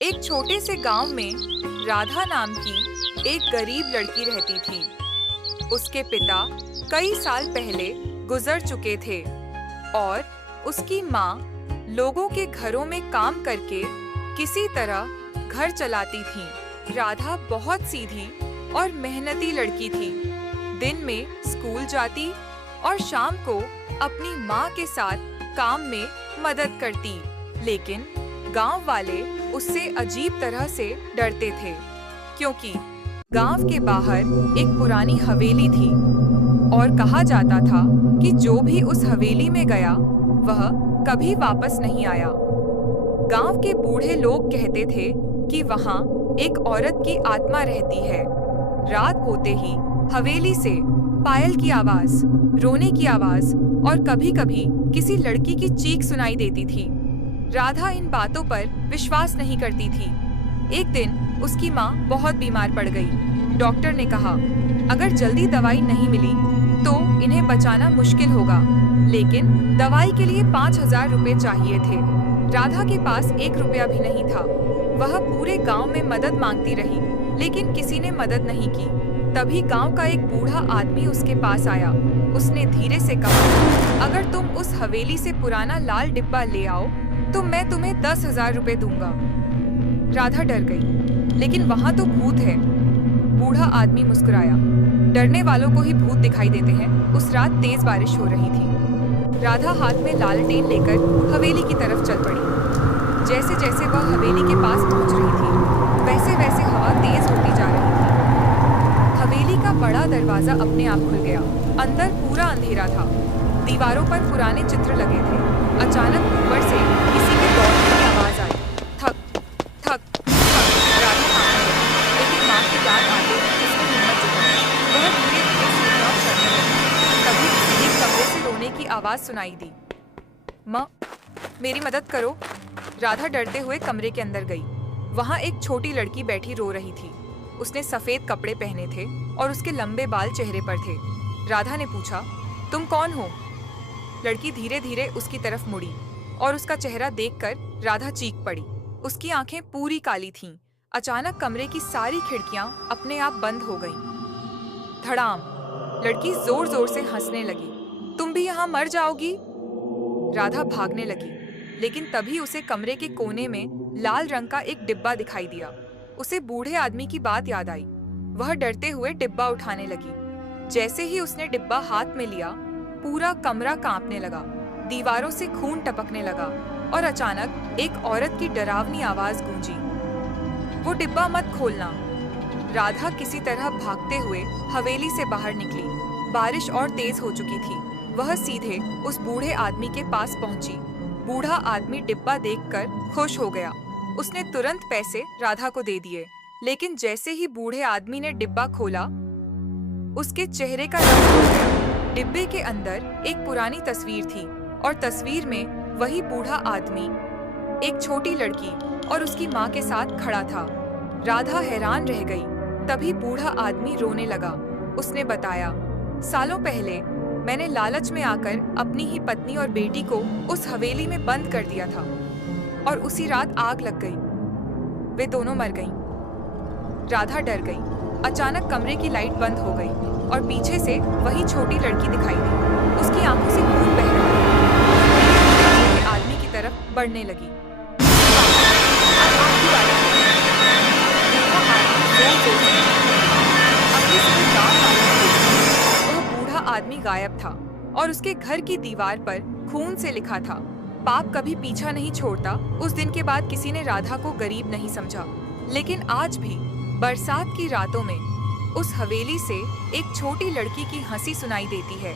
एक छोटे से गांव में राधा नाम की एक गरीब लड़की रहती थी। उसके पिता कई साल पहले गुजर चुके थे और उसकी माँ लोगों के घरों में काम करके किसी तरह घर चलाती थी। राधा बहुत सीधी और मेहनती लड़की थी। दिन में स्कूल जाती और शाम को अपनी माँ के साथ काम में मदद करती, लेकिन गांव वाले उससे अजीब तरह से डरते थे, क्योंकि गांव के बाहर एक पुरानी हवेली थी और कहा जाता था कि जो भी उस हवेली में गया वह कभी वापस नहीं आया। गांव के बूढ़े लोग कहते थे कि वहां एक औरत की आत्मा रहती है। रात होते ही हवेली से पायल की आवाज, रोने की आवाज और कभी-कभी किसी लड़की की चीख सुनाई देती थी। राधा इन बातों पर विश्वास नहीं करती थी। एक दिन उसकी माँ बहुत बीमार पड़ गई। डॉक्टर ने कहा, अगर जल्दी दवाई नहीं मिली तो इन्हें बचाना मुश्किल होगा, लेकिन दवाई के लिए 5,000 रुपए चाहिए थे। राधा के पास 1 रुपया भी नहीं था। वह पूरे गांव में मदद मांगती रही, लेकिन किसी ने मदद नहीं की। तभी गांव का एक बूढ़ा आदमी उसके पास आया। उसने धीरे से कहा, अगर तुम उस हवेली से पुराना लाल डिब्बा ले आओ तो मैं तुम्हें 10,000 रुपए दूंगा। राधा डर गई, लेकिन वहां तो भूत है। बूढ़ा आदमी मुस्कुराया, डरने वालों को ही भूत दिखाई देते हैं। उस रात तेज बारिश हो रही थी। राधा हाथ में लालटेन लेकर हवेली की तरफ चल पड़ी। जैसे जैसे वह हवेली के पास पहुंच रही थी, वैसे वैसे हवा तेज होती जा रही थी। हवेली का बड़ा दरवाजा अपने आप खुल गया। अंदर पूरा अंधेरा था। दीवारों पर पुराने चित्र लगे थे। अचानक ऊपर से किसी के दौड़ने की आवाज आई। थक थक थक। राधा कांपने लगी, लेकिन माँ की याद आते ही उसने हिम्मत जुटाई। वह धीरे धीरे सीढ़ियों पर चढ़ने लगी। तभी एक कमरे से रोने की आवाज सुनाई दी। माँ, मेरी मदद करो। राधा डरते हुए कमरे के अंदर गई। वहाँ एक छोटी लड़की बैठी रो रही थी। उसने सफेद कपड़े पहने थे और उसके लंबे बाल चेहरे पर थे। राधा ने पूछा, तुम कौन हो? लड़की धीरे धीरे उसकी तरफ मुड़ी और उसका चेहरा देखकर राधा चीख पड़ी। उसकी आंखें पूरी काली थीं। अचानक कमरे की सारी खिड़कियां अपने आप बंद हो गईं। धड़ाम! लड़की जोर जोर से हंसने लगी। तुम भी यहाँ मर जाओगी? राधा भागने लगी, लेकिन तभी उसे कमरे के कोने में लाल रंग का एक डिब्बा दिखाई दिया। उसे बूढ़े आदमी की बात याद आई। वह डरते हुए डिब्बा उठाने लगी। जैसे ही उसने डिब्बा हाथ में लिया, पूरा कमरा कांपने लगा। दीवारों से खून टपकने लगा और अचानक एक औरत की डरावनी आवाज गूंजी, वो डिब्बा मत खोलना। राधा किसी तरह भागते हुए हवेली से बाहर निकली। बारिश और तेज हो चुकी थी। वह सीधे उस बूढ़े आदमी के पास पहुंची। बूढ़ा आदमी डिब्बा देखकर खुश हो गया। उसने तुरंत पैसे राधा को दे दिए, लेकिन जैसे ही बूढ़े आदमी ने डिब्बा खोला, उसके चेहरे का रंग बदल गया। डिब्बे के अंदर एक पुरानी तस्वीर थी और तस्वीर में वही बूढ़ा आदमी, एक छोटी लड़की और उसकी माँ के साथ खड़ा था। राधा हैरान रह गई। तभी बूढ़ा आदमी रोने लगा। उसने बताया, सालों पहले मैंने लालच में आकर अपनी ही पत्नी और बेटी को उस हवेली में बंद कर दिया था और उसी रात आग लग गई। वे दोनों मर गईं। राधा डर गई। अचानक कमरे की लाइट बंद हो गई और पीछे से वही छोटी लड़की दिखाई दी। उसकी आंखों से खून बह रहा था। आदमी की तरफ बढ़ने लगी। वह बूढ़ा आदमी गायब था और उसके घर की दीवार पर खून से लिखा था, पाप कभी पीछा नहीं छोड़ता। उस दिन के बाद किसी ने राधा को गरीब नहीं समझा, लेकिन आज भी बरसात की रातों में उस हवेली से एक छोटी लड़की की हंसी सुनाई देती है।